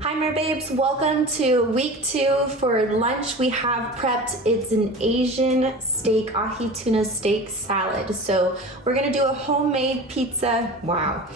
Hi Mer Babes, welcome to week 2. For lunch we have prepped, it's an Asian steak, Ahi Tuna Steak Salad. So we're gonna do a homemade pizza, wow.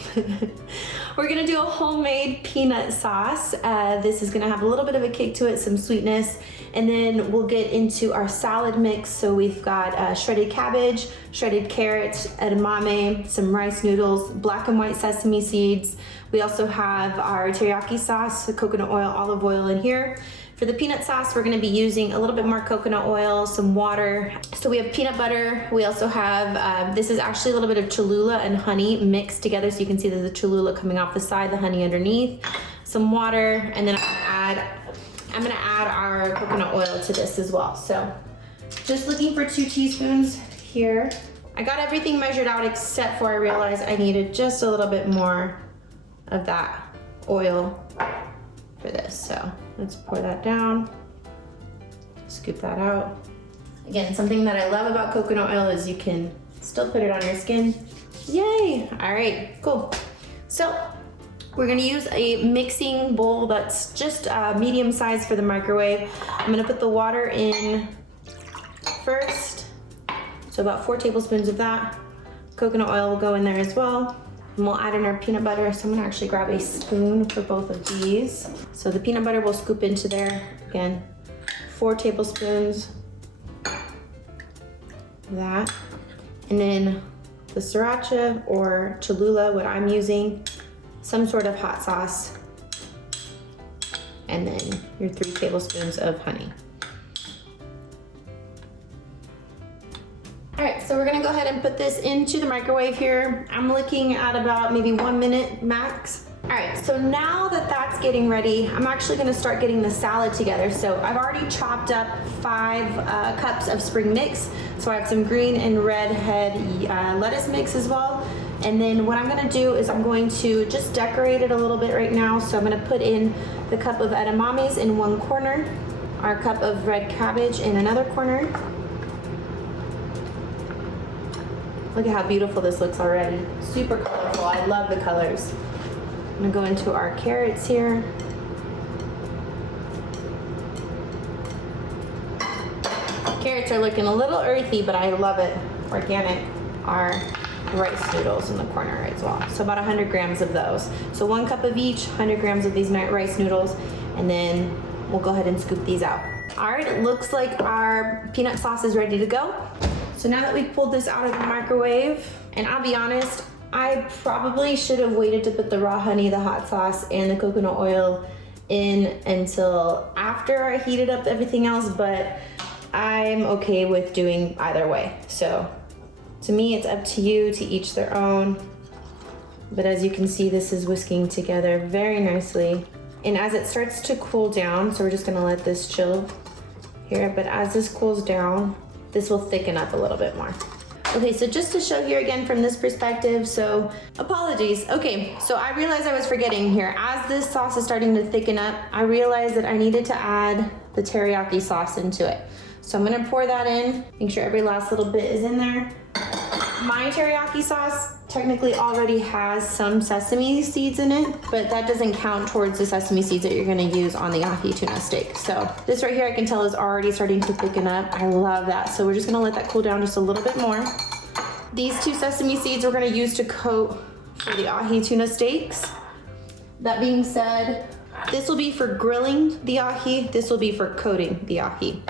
We're gonna do a homemade peanut sauce. This is gonna have a little bit of a kick to it, some sweetness, and then we'll get into our salad mix. So we've got shredded cabbage, shredded carrots, edamame, some rice noodles, black and white sesame seeds. We also have our teriyaki sauce, the coconut oil, olive oil in here. For the peanut sauce, we're gonna be using a little bit more coconut oil, some water. So we have peanut butter. We also have, this is actually a little bit of Cholula and honey mixed together. So you can see there's the Cholula coming off the side, the honey underneath, some water, and then I'm gonna add our coconut oil to this as well. So just looking for 2 teaspoons here. I got everything measured out except for I realized I needed just a little bit more of that oil for this. So let's pour that down, scoop that out. Again, something that I love about coconut oil is you can still put it on your skin. Yay! All right, cool. So we're gonna use a mixing bowl that's just medium size for the microwave. I'm gonna put the water in first. So about 4 tablespoons of that. Coconut oil will go in there as well. And we'll add in our peanut butter. So I'm gonna actually grab a spoon for both of these. So the peanut butter will scoop into there. Again, 4 tablespoons of that. And then the sriracha or Cholula, what I'm using, some sort of hot sauce, and then your 3 tablespoons of honey. All right, so we're gonna go ahead and put this into the microwave here. I'm looking at about maybe 1 minute max. All right, so now that that's getting ready, I'm actually gonna start getting the salad together. So I've already chopped up 5 cups of spring mix. So I have some green and red head lettuce mix as well. And then what I'm gonna do is I'm going to just decorate it a little bit right now. So I'm gonna put in the cup of edamames in one corner, our cup of red cabbage in another corner. Look at how beautiful this looks already. Super colorful, I love the colors. I'm gonna go into our carrots here. Carrots are looking a little earthy, but I love it. Organic. Our rice noodles in the corner as well. So about 100 grams of those. So 1 cup of each, 100 grams of these rice noodles, and then we'll go ahead and scoop these out. All right, it looks like our peanut sauce is ready to go. So now that we've pulled this out of the microwave, and I'll be honest, I probably should have waited to put the raw honey, the hot sauce, and the coconut oil in until after I heated up everything else, but I'm okay with doing either way. So to me, it's up to you, to each their own. But as you can see, this is whisking together very nicely. And as it starts to cool down, so we're just gonna let this chill here, but as this cools down, this will thicken up a little bit more. Okay, so just to show here again from this perspective, so apologies. Okay, so I realized I was forgetting here. As this sauce is starting to thicken up, I realized that I needed to add the teriyaki sauce into it. So I'm gonna pour that in, make sure every last little bit is in there. My teriyaki sauce technically already has some sesame seeds in it, but that doesn't count towards the sesame seeds that you're gonna use on the Ahi tuna steak. So this right here I can tell is already starting to thicken up. I love that. So we're just gonna let that cool down just a little bit more. These 2 sesame seeds we're gonna use to coat for the Ahi tuna steaks. That being said, this will be for grilling the ahi, this will be for coating the ahi.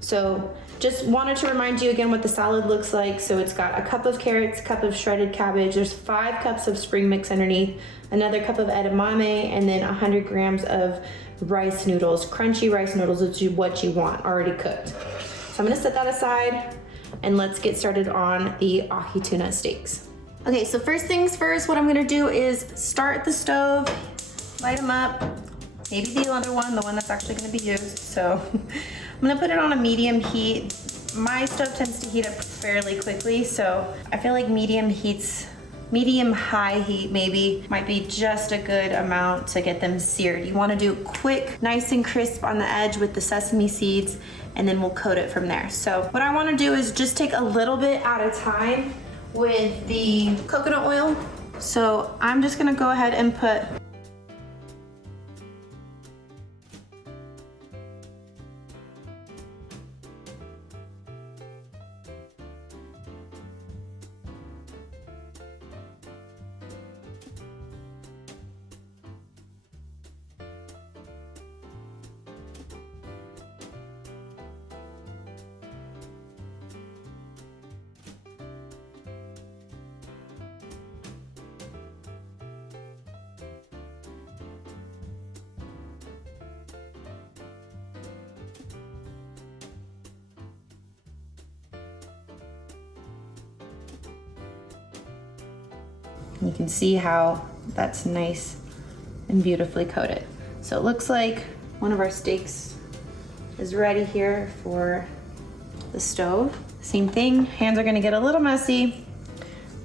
So just wanted to remind you again what the salad looks like. So it's got a cup of carrots, cup of shredded cabbage, there's 5 cups of spring mix underneath, another cup of edamame, and then 100 grams of rice noodles, crunchy rice noodles, which is what you want, already cooked. So I'm gonna set that aside and let's get started on the Ahi tuna steaks. Okay, so first things first, what I'm gonna do is start the stove, light them up, maybe the other one, the one that's actually gonna be used. So I'm gonna put it on a medium heat. My stove tends to heat up fairly quickly, so I feel like medium high heat maybe might be just a good amount to get them seared. You wanna do quick, nice and crisp on the edge with the sesame seeds, and then we'll coat it from there. So what I wanna do is just take a little bit at a time with the coconut oil. So I'm just gonna go ahead and put You can see how that's nice and beautifully coated. So it looks like one of our steaks is ready here for the stove. Same thing, hands are gonna get a little messy.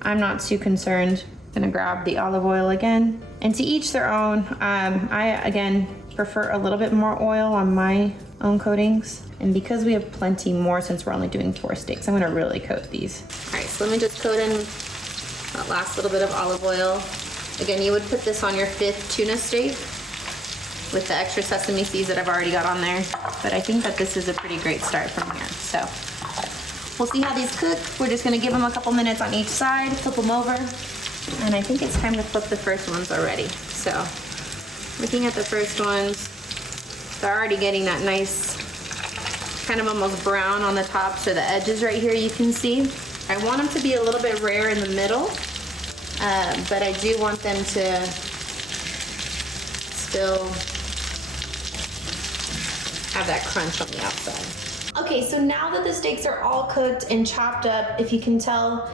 I'm not too concerned. Gonna grab the olive oil again. And to each their own. I, again, prefer a little bit more oil on my own coatings. And because we have plenty more, since we're only doing 4 steaks, I'm gonna really coat these. All right, so let me just coat in that last little bit of olive oil. Again, you would put this on your 5th tuna steak with the extra sesame seeds that I've already got on there. But I think that this is a pretty great start from here. So we'll see how these cook. We're just gonna give them a couple minutes on each side, flip them over. And I think it's time to flip the first ones already. So looking at the first ones, they're already getting that nice, kind of almost brown on the top. So the edges right here you can see. I want them to be a little bit rare in the middle, but I do want them to still have that crunch on the outside. Okay, so now that the steaks are all cooked and chopped up, if you can tell,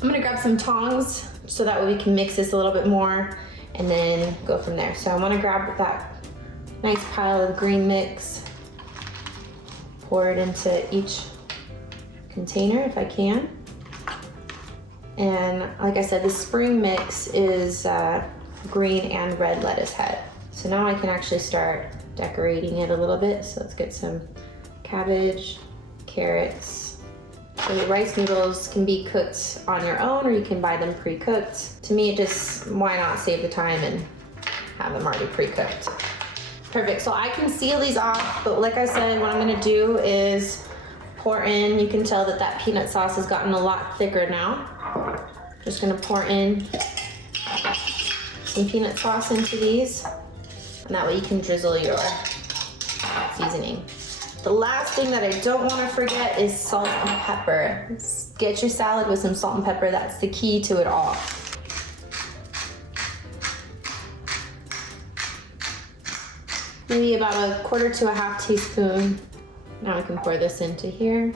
I'm gonna grab some tongs so that way we can mix this a little bit more and then go from there. So I wanna grab that nice pile of green mix, pour it into each container if I can. And like I said, the spring mix is green and red lettuce head. So now I can actually start decorating it a little bit. So let's get some cabbage, carrots. So the rice noodles can be cooked on your own or you can buy them pre-cooked. To me, it just, why not save the time and have them already pre-cooked. Perfect, so I can seal these off, but like I said, what I'm gonna do is pour in, you can tell that that peanut sauce has gotten a lot thicker now. Just gonna pour in some peanut sauce into these, and that way you can drizzle your seasoning. The last thing that I don't want to forget is salt and pepper. Get your salad with some salt and pepper. That's the key to it all. Maybe about 1/4 to 1/2 teaspoon. Now I can pour this into here.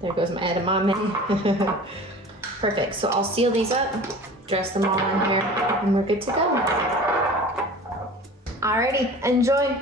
There goes my edamame. Perfect, so I'll seal these up, dress them all in here, and we're good to go. Alrighty, enjoy.